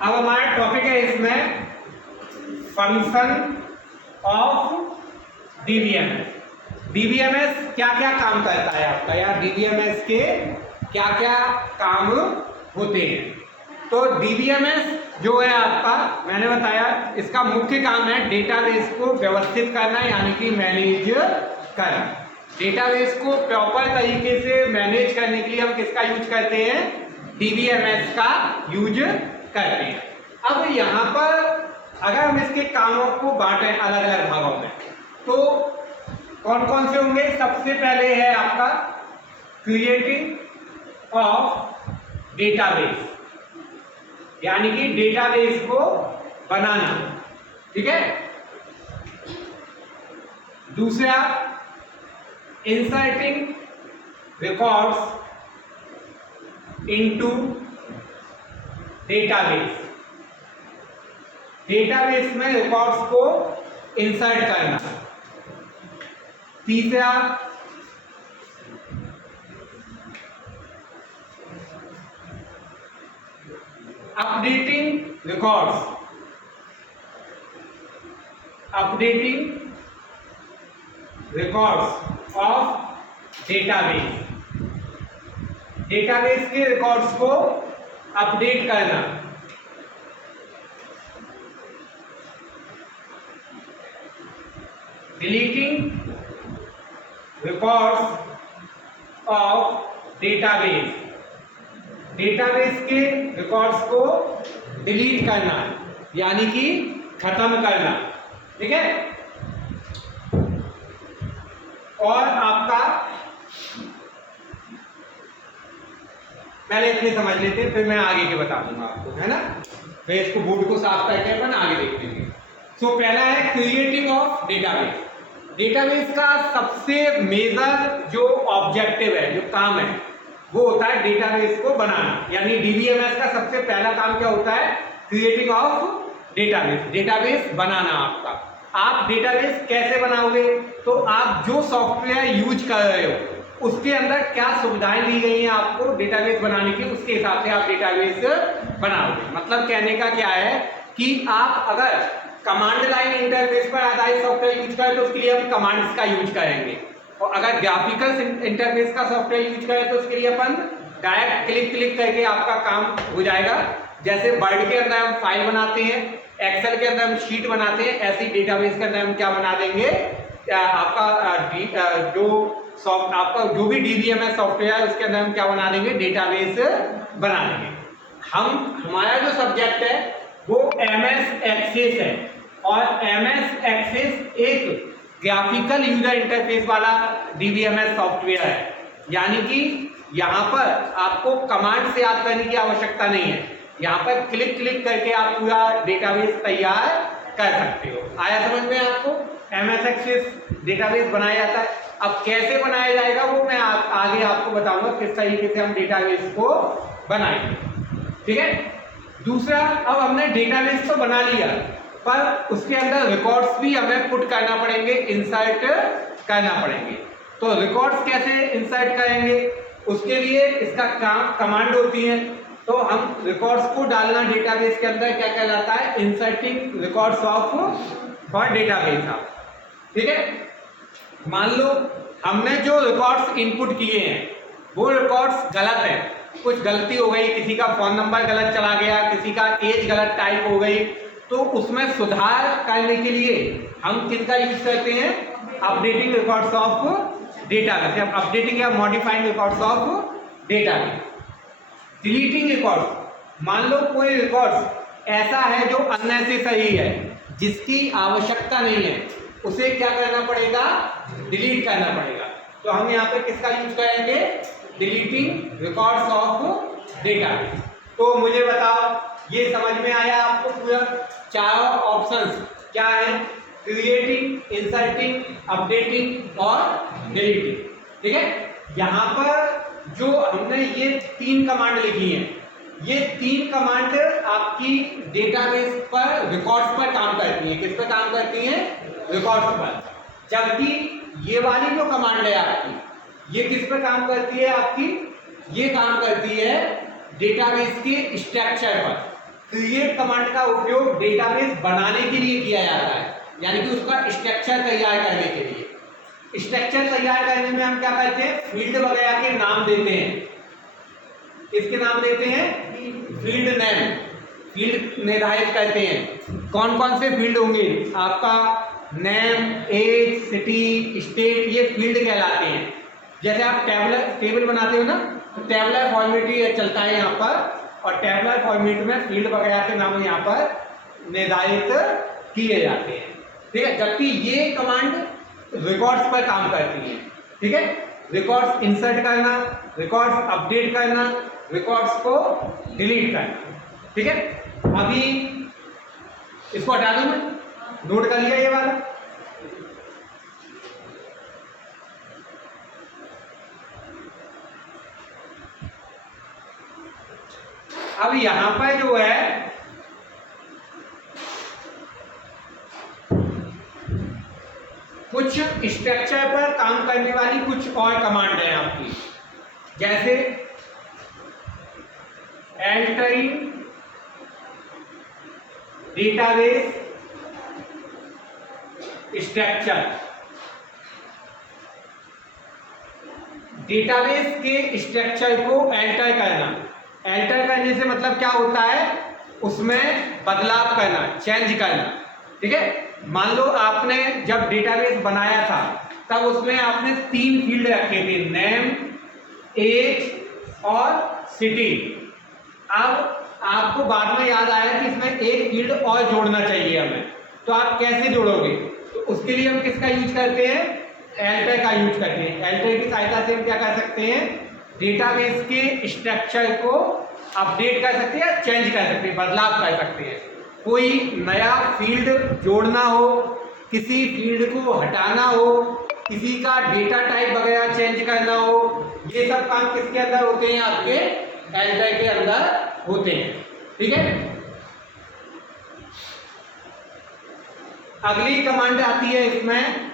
अब हमारा टॉपिक है इसमें फंक्शन ऑफ डीबीएमएस। डीबीएमएस क्या क्या काम करता है आपका, या डीबीएमएस के क्या क्या काम होते हैं। तो डीबीएमएस जो है आपका, मैंने बताया इसका मुख्य काम है डेटाबेस को व्यवस्थित करना, यानी कि मैनेज करना। डेटाबेस को प्रॉपर तरीके से मैनेज करने के लिए हम किसका यूज करते हैं, डीबीएमएस का यूज करते हैं। अब यहाँ पर अगर हम इसके कामों को बांटें अलग अलग भागों में, तो कौन कौन से होंगे। सबसे पहले है आपका क्रिएटिंग ऑफ डेटाबेस, यानी कि डेटाबेस को बनाना, ठीक है। दूसरा inserting records into database, database में रिकॉर्ड्स को इंसर्ट करना। तीसरा updating records, updating records of database, database के रिकॉर्ड्स को अपडेट करना। Deleting records of database, database के रिकॉर्ड्स को डिलीट करना, यानी कि खत्म करना, ठीक है। और आपका पहले इतने समझ लेते हैं, फिर मैं आगे के बता दूंगा आपको, है ना। फिर इसको बोर्ड को साफ करके अपन आगे देख लेंगे। सो पहला है क्रिएटिंग ऑफ डेटाबेस। डेटाबेस का सबसे मेजर जो ऑब्जेक्टिव है, जो काम है, वो होता है डेटाबेस को बनाना। यानी डीबीएमएस का सबसे पहला काम क्या होता है, क्रिएटिंग ऑफ डेटाबेस, डेटाबेस बनाना। आपका आप डेटाबेस कैसे बनाओगे, तो आप जो सॉफ्टवेयर यूज कर रहे हो उसके अंदर क्या सुविधाएं दी गई हैं आपको डेटाबेस बनाने की, उसके हिसाब से आप डेटाबेस बनाओगे। मतलब कहने का क्या है कि आप अगर कमांड लाइन इंटरफेस पर आधारित सॉफ्टवेयर यूज करें तो उसके लिए हम कमांड्स का यूज करेंगे, और अगर ग्राफिकल इंटरफेस का सॉफ्टवेयर यूज करें तो उसके लिए अपन डायरेक्ट क्लिक करके आपका काम हो जाएगा। जैसे वर्ड के अंदर हम फाइल बनाते हैं, एक्सेल के अंदर हम शीट बनाते हैं, ऐसे ही डेटाबेस के अंदर हम क्या बना देंगे, आपका आपका जो भी डीबीएमएस सॉफ्टवेयर है उसके अंदर हम क्या बना देंगे, डेटाबेस बना देंगे। हमारा जो सब्जेक्ट है वो एमएस एक्सेस है, और एमएस एक्सेस एक ग्राफिकल यूजर इंटरफेस वाला डीबीएमएस सॉफ्टवेयर है। यानी कि यहाँ पर आपको कमांड से याद करने की आवश्यकता नहीं है, यहाँ पर क्लिक करके आप पूरा डेटाबेस तैयार कर सकते हो। आया समझ में आपको, एमएस एक्सेस डेटाबेस बनाया जाता है। अब कैसे बनाया जाएगा वो मैं आगे आपको बताऊंगा, किस तरीके से हम डेटाबेस को बनाएंगे, ठीक है। दूसरा, अब हमने डेटाबेस तो बना लिया, पर उसके अंदर रिकॉर्ड्स भी हमें पुट करना पड़ेंगे, इंसर्ट करना पड़ेंगे। तो रिकॉर्ड्स कैसे इंसर्ट करेंगे, उसके लिए इसका काम कमांड होती है। तो हम रिकॉर्ड्स को डालना डेटाबेस के अंदर क्या कहलाता है, inserting records of for database आप, ठीक है। मान लो हमने जो रिकॉर्ड्स इनपुट किए हैं वो रिकॉर्ड्स गलत है, कुछ गलती हो गई, किसी का फोन नंबर गलत चला गया, किसी का एज गलत टाइप हो गई, तो उसमें सुधार करने के लिए हम किसका यूज करते हैं, updating records of database, updating या modifying records of database. Deleting records, मान लो कोई रिकॉर्ड्स ऐसा है जो अननेसेसरी है, जिसकी आवश्यकता नहीं है, उसे क्या करना पड़ेगा, डिलीट करना पड़ेगा। तो हम यहाँ पे किसका यूज करेंगे, डिलीटिंग रिकॉर्ड्स ऑफ डेटाबेस। तो मुझे बताओ, ये समझ में आया आपको पूरा? चारों ऑप्शंस क्या है, क्रिएटिंग, इंसर्टिंग, अपडेटिंग और डिलीटिंग, ठीक है। यहाँ पर जो हमने ये 3 कमांड लिखी हैं, ये 3 कमांड आपकी डेटाबेस पर रिकॉर्ड्स पर काम करती हैं। किस पर काम करती हैं, रिकॉर्ड्स पर। जबकि ये वाली जो कमांड है आपकी, ये किस पर काम करती है आपकी, ये काम करती है डेटाबेस के स्ट्रक्चर पर। क्रिएट कमांड का उपयोग डेटाबेस बनाने के लिए किया जाता है, यानी कि उसका स्ट्रक्चर तैयार करने के लिए। स्ट्रक्चर तैयार करने में हम क्या करते हैं, फील्ड वगैरह के नाम देते हैं। किसके नाम देते हैं, फील्ड नेम, फील्ड निर्धारित करते हैं। कौन कौन से फील्ड होंगे, आपका नेम, एज, सिटी, स्टेट, ये फील्ड कहलाते हैं। जैसे आप टेबल बनाते हो ना, तो टेबलर फॉर्मेट ही चलता है यहाँ पर, और टेबलर फॉर्मेट में फील्ड वगैरह के नाम यहाँ पर निर्धारित किए जाते हैं, ठीक है। जबकि ये कमांड रिकॉर्ड्स पर काम करती है, ठीक है। रिकॉर्ड्स इंसर्ट करना, रिकॉर्ड्स अपडेट करना, रिकॉर्ड्स को डिलीट करना, ठीक है। अभी इसको हटा दूं मैं, नोट कर लिया ये वाला। अब यहां पर जो है कुछ स्ट्रक्चर पर काम करने वाली कुछ और कमांड है आपकी, जैसे एंटरिंग डेटाबेस स्ट्रक्चर। डेटाबेस के स्ट्रक्चर को एंटर करना। एंटर करने से मतलब क्या होता है, उसमें बदलाव करना, चेंज करना, ठीक है। मान लो आपने जब डेटाबेस बनाया था तब उसमें आपने 3 फील्ड रखे थे, नेम, एज और सिटी। अब आपको बाद में याद आया कि इसमें एक फील्ड और जोड़ना चाहिए हमें, तो आप कैसे जोड़ोगे, तो उसके लिए हम किसका यूज करते हैं, एल्टर का यूज करते हैं। एल्टर की सहायता से हम क्या कर सकते हैं, डेटाबेस के स्ट्रक्चर को अपडेट कर सकते हैं, चेंज कर सकते हैं, बदलाव कर सकते हैं। कोई नया फील्ड जोड़ना हो, किसी फील्ड को हटाना हो, किसी का डेटा टाइप वगैरह चेंज करना हो, ये सब काम किसके अंदर होते हैं, आपके एल्टर के अंदर होते हैं, ठीक है। अगली कमांड आती है इसमें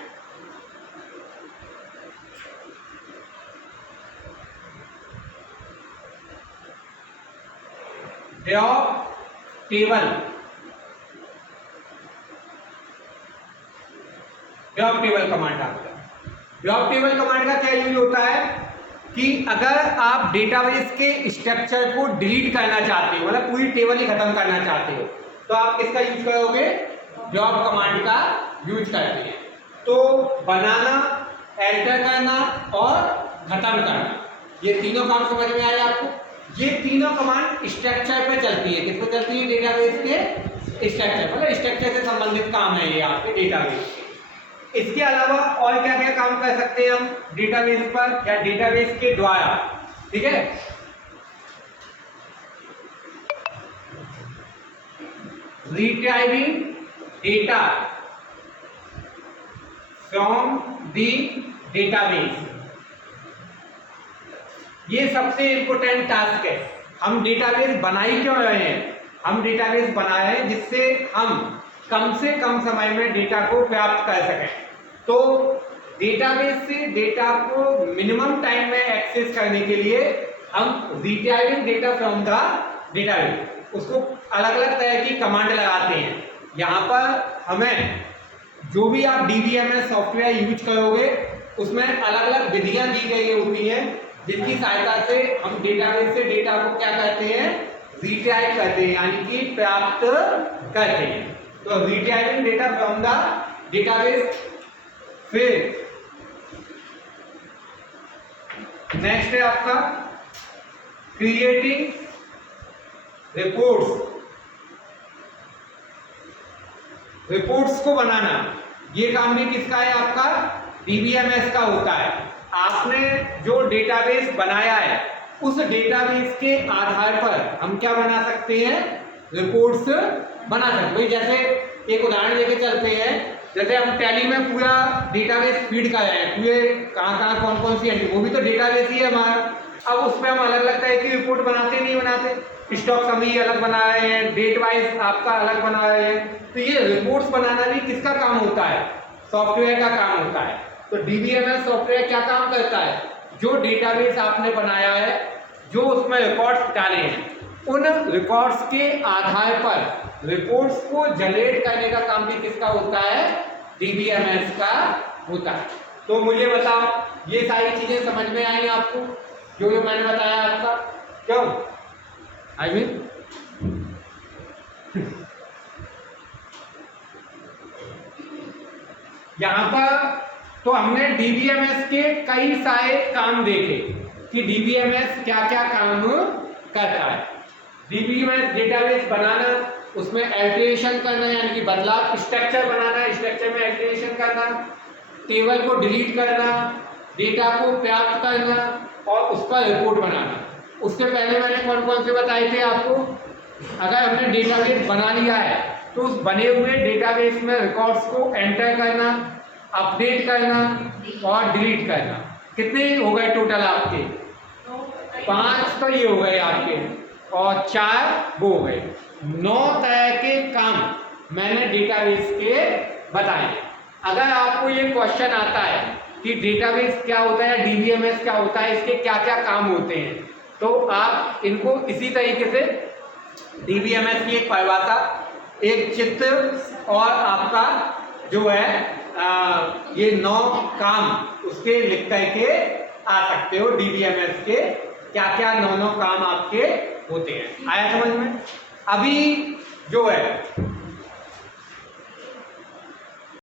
drop table. Drop table command आता है। ड्रॉप टेबल कमांड का क्या यूज होता है कि अगर आप डेटाबेस के स्ट्रक्चर को डिलीट करना चाहते हो, मतलब पूरी टेबल ही खत्म करना चाहते हो, तो आप किसका यूज करोगे, ड्रॉप कमांड का यूज करते हैं। तो बनाना, एंटर करना और खत्म करना, ये तीनों काम समझ में आया आपको। ये तीनों कमांड स्ट्रक्चर पे चलती है। किस पे चलती है, डेटाबेस के स्ट्रक्चर, मतलब स्ट्रक्चर से संबंधित काम है ये आपके डेटाबेस के। इसके अलावा और क्या क्या काम कर सकते हैं हम डेटाबेस पर या डेटाबेस के द्वारा, ठीक है। Retrieving data from the database, ये सबसे इंपॉर्टेंट टास्क है। हम डेटाबेस बना ही क्यों रहे हैं, हम डेटाबेस बनाए हैं जिससे हम कम से कम समय में डेटा को प्राप्त कर सकें। तो डेटाबेस से डेटा को मिनिमम टाइम में एक्सेस करने के लिए हम retrieving data from the database, उसको अलग अलग तरह की कमांड लगाते हैं। यहाँ पर हमें जो भी आप डीबीएमएस सॉफ्टवेयर यूज करोगे उसमें अलग अलग विधियां दी गई होती हैं, जिनकी सहायता से हम डेटाबेस से डेटा को क्या करते हैं, रिट्राइव करते हैं, यानी कि प्राप्त करते हैं। तो retrieving data from the database. फिर नेक्स्ट है आपका क्रिएटिंग रिपोर्ट्स। रिपोर्ट्स को बनाना, ये काम भी किसका है, आपका डीबीएमएस का होता है। आपने जो डेटाबेस बनाया है उस डेटाबेस के आधार पर हम क्या बना सकते हैं, रिपोर्ट्स बना सकते हैं। जैसे एक उदाहरण लेके चलते हैं, जैसे हम टैली में पूरा डेटाबेस फीड कर रहे हैं, पूरे कहाँ कौन कौन सी एंट्री, वो भी तो डेटाबेस ही है हमारा। अब उस पर हम अलग अलग तरह की रिपोर्ट बनाते नहीं बनाते, स्टॉक समरी अलग बना रहे हैं, डेट वाइज आपका अलग बना रहे हैं। तो ये रिपोर्ट्स बनाना भी किसका काम होता है, सॉफ्टवेयर का काम होता है। तो डीबीएमएस सॉफ्टवेयर क्या काम करता है, जो डेटाबेस आपने बनाया है, जो उसमें रिकॉर्ड्स डाले हैं, उन रिकॉर्ड्स के आधार पर रिपोर्ट्स को जनरेट करने का काम भी किसका होता है, डीबीएमएस का होता है। तो मुझे बताओ ये सारी चीजें समझ में आई आपको जो मैंने बताया आपका, क्यों आई मीन यहां पर तो हमने डीबीएमएस के कई सारे काम देखे कि डीबीएमएस क्या क्या काम करता है। डीबीएमएस डेटाबेस बनाना, उसमें एल्टरेशन करना यानी कि बदलाव, स्ट्रक्चर बनाना, स्ट्रक्चर में एल्टरेशन करना, टेबल को डिलीट करना, डेटा को प्राप्त करना और उस पर रिपोर्ट बनाना। उससे पहले मैंने कौन कौन से बताए थे आपको। अगर हमने डेटाबेस बना लिया है तो उस बने हुए डेटाबेस में रिकॉर्ड्स को एंटर करना, अपडेट करना और डिलीट करना। कितने हो गए टोटल आपके, 5 तो ये हो गए आपके और 4 वो हो गए। 9 तरह के काम मैंने डेटाबेस के बताए। अगर आपको ये क्वेश्चन आता है कि डेटाबेस क्या होता है, डीबीएमएस क्या होता है, इसके क्या क्या काम होते हैं, तो आप इनको इसी तरीके से डीबीएमएस की एक परिभाषा, एक चित्र और आपका जो है ये 9 काम उसके लिख करके आ सकते हो। डीबीएमएस के क्या क्या 9 काम आपके होते हैं। आया समझ में। अभी जो है